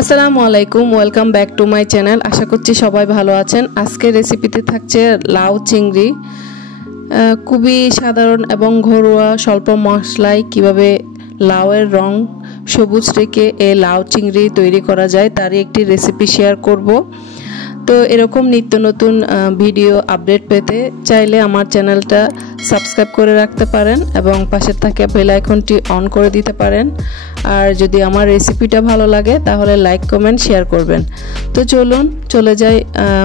আসসালামু আলাইকুম, welcome back to my channel. আশা করছি সবাই ভালো আছেন। আজকের রেসিপিতে থাকছে লাউ চিংড়ি। খুবই সাধারণ এবং ঘরোয়া স্বল্প মশলায় কিভাবে লাউয়ের রং সবুজ রেখে এই লাউ চিংড়ি তৈরি করা যায় তারই একটি রেসিপি শেয়ার করব। তো এরকম নিত্য নতুন ভিডিও আপডেট পেতে চাইলে আমার চ্যানেলটা সাবস্ক্রাইব করে রাখতে পারেন এবং পাশে থাকা বেল আইকনটি অন করে দিতে পারেন। আর যদি আমার রেসিপিটা ভালো লাগে তাহলে লাইক কমেন্ট শেয়ার করবেন। তো চলুন চলে যাই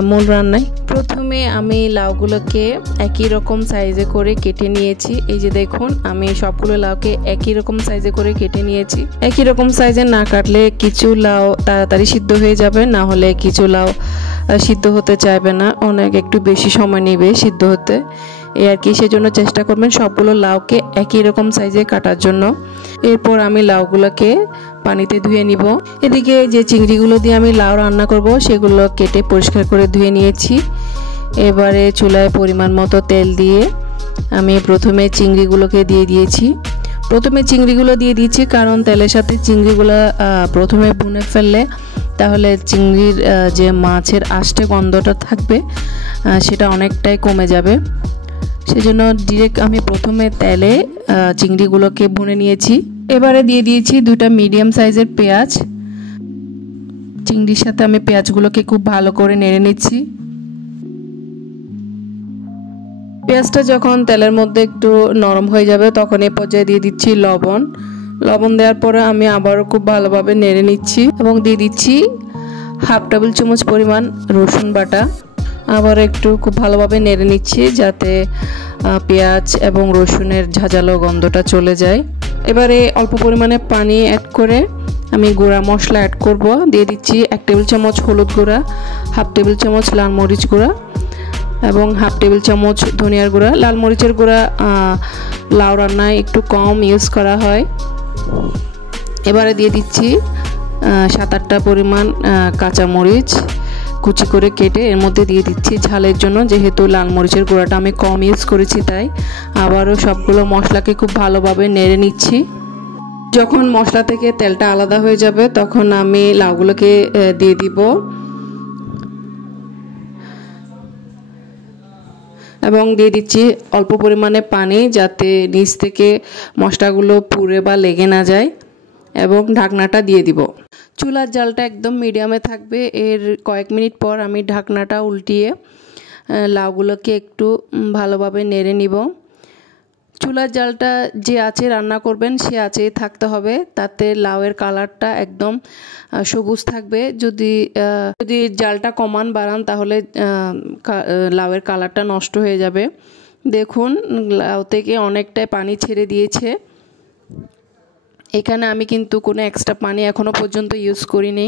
মূল রান্নায়। প্রথমে আমি লাউগুলোকে একই রকম সাইজে করে কেটে নিয়েছি। এই যে দেখুন, আমি সবগুলো লাউকে একই রকম সাইজে করে কেটে নিয়েছি। একই রকম সাইজে না কাটলে কিছু লাউ তাড়াতাড়ি সিদ্ধ হয়ে যাবে, না হলে কিছু লাউ সিদ্ধ হতে চাইবে না, অনেক একটু বেশি সময় নেবে সিদ্ধ হতে। এই আর কি, সেজন্য চেষ্টা করবেন সবগুলো লাউকে একই রকম সাইজে কাটার জন্য। এরপর আমি লাউগুলোকে পানিতে ধুয়ে নিব। এদিকে যে চিংড়িগুলো দিয়ে আমি লাউ রান্না করব সেগুলো কেটে পরিষ্কার করে ধুয়ে নিয়েছি। এবারে চুলায় পরিমাণ মতো তেল দিয়ে আমি প্রথমে চিংড়িগুলোকে দিয়ে দিয়েছি। চিংড়িগুলো দিয়ে দিচ্ছি কারণ তেলের সাথে চিংড়িগুলো প্রথমে ভুনে ফেললে তাহলে চিংড়ির যে মাছের আষ্টে গন্ধটা থাকবে সেটা অনেকটাই কমে যাবে। সেজন্য ডিরেক্ট আমি প্রথমে তেলে চিংড়িগুলোকে ভুনে নিয়েছি। এবারে দিয়ে দিয়েছি 2টা মিডিয়াম সাইজের পেঁয়াজ। চিংড়ির সাথে আমি পেঁয়াজগুলোকে খুব ভালো করে নেড়ে নিচ্ছি। পেঁয়াজটা যখন তেলের মধ্যে একটু নরম হয়ে যাবে তখন এই পর্যায়ে দিয়ে দিচ্ছি লবণ দেওয়ার পরে আমি আবারও খুব ভালোভাবে নেড়ে নিচ্ছি এবং দিয়ে দিচ্ছি 1/2 টেবিল চামচ পরিমাণ রসুন বাটা। আবার একটু খুব ভালোভাবে নেড়ে নিচ্ছি যাতে পেঁয়াজ এবং রসুনের ঝাঁঝালো গন্ধটা চলে যায়। এবারে অল্প পরিমাণে পানি অ্যাড করে আমি গুঁড়া মশলা অ্যাড করব। দিয়ে দিচ্ছি 1 টেবিল চামচ হলুদ গুঁড়া, 1/2 টেবিল চামচ লাল মরিচ গুঁড়া এবং 1/2 টেবিল চামচ ধনিয়ার গুঁড়া। লাল মরিচের গুঁড়া লাউ রান্নায় একটু কম ইউজ করা হয়। এবারে দিয়ে দিচ্ছি 7-8টা পরিমাণ কাঁচা মরিচ কুচি করে কেটে এর মধ্যে দিয়ে দিচ্ছি ঝালের জন্য, যেহেতু লাল মরিচের গুঁড়াটা আমি কম ইউজ করেছি তাই। আবারও সবগুলো মশলাকে খুব ভালোভাবে নেড়ে নিচ্ছি। যখন মশলা থেকে তেলটা আলাদা হয়ে যাবে তখন আমি লাউগুলোকে দিয়ে দিব এবং দিয়ে দিচ্ছি অল্প পরিমাণে পানি যাতে নিচ থেকে মশলাগুলো পুড়ে বা লেগে না যায় এবং ঢাকনাটা দিয়ে দিব। চুলার জালটা একদম মিডিয়ামে থাকবে। এর কয়েক মিনিট পর আমি ঢাকনাটা উল্টিয়ে লাউগুলোকে একটু ভালোভাবে নেড়ে নিব। চুলার জালটা যে আঁচে রান্না করবেন সে আঁচেই থাকতে হবে, তাতে লাউয়ের কালারটা একদম সবুজ থাকবে। যদি জালটা কমান বাড়ান তাহলে লাউয়ের কালারটা নষ্ট হয়ে যাবে। দেখুন লাউ থেকে অনেকটাই পানি ছেড়ে দিয়েছে। এখানে আমি কিন্তু কোনো এক্সট্রা পানি এখনো পর্যন্ত ইউজ করিনি।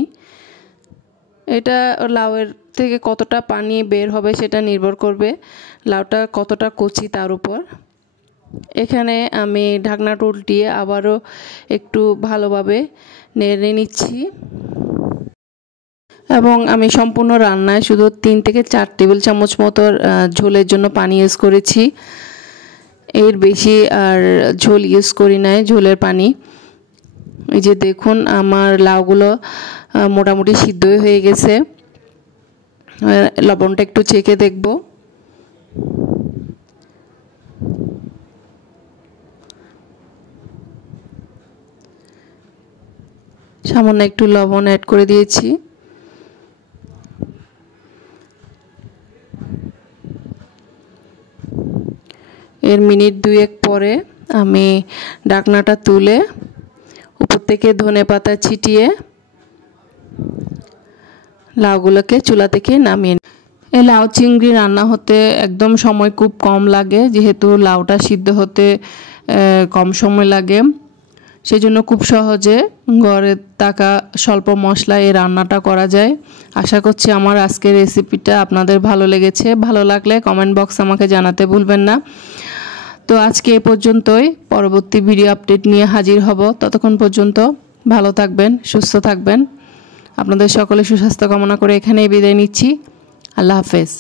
এটা লাউয়ের থেকে কতটা পানি বের হবে সেটা নির্ভর করবে লাউটা কতটা কচি তার উপর। এখানে আমি ঢাকনাটা উল্টিয়ে আবারও একটু ভালোভাবে নেড়ে নিচ্ছি এবং আমি সম্পূর্ণ রান্নায় শুধু 3 থেকে 4 টেবিল চামচ মতো ঝোলের জন্য পানি ইউজ করেছি। এর বেশি আর ঝোল ইউজ করি নাই, ঝোলের পানি। এই যে দেখুন আমার লাউগুলো মোটামুটি সিদ্ধ হয়ে গেছে। লবণটা একটু চেখে দেখব। সামান্য একটু লবণ অ্যাড করে দিয়েছি। এর মিনিট 2-1 পরে আমি ঢাকনাটা তুলে উপর থেকে ধনেপাতা ছিটিয়ে লাউগুলোকে চুলা থেকে নামিয়ে। এই লাউ চিংড়ি রান্না হতে একদম সময় খুব কম লাগে, যেহেতু লাউটা সিদ্ধ হতে কম সময় লাগে। সেজন্য খুব সহজে ঘরে থাকা স্বল্প মশলায় এই রান্নাটা করা যায়। আশা করছি আমার আজকের রেসিপিটা আপনাদের ভালো লেগেছে। ভালো লাগলে কমেন্ট বক্স আমাকে জানাতে ভুলবেন না। তো আজকে এ পর্যন্তই। পরবর্তী ভিডিও আপডেট নিয়ে হাজির হব। ততক্ষণ পর্যন্ত ভালো থাকবেন, সুস্থ থাকবেন। আপনাদের সকলে সুস্বাস্থ্য কামনা করে এখানেই বিদায় নিচ্ছি। আল্লাহ হাফেজ।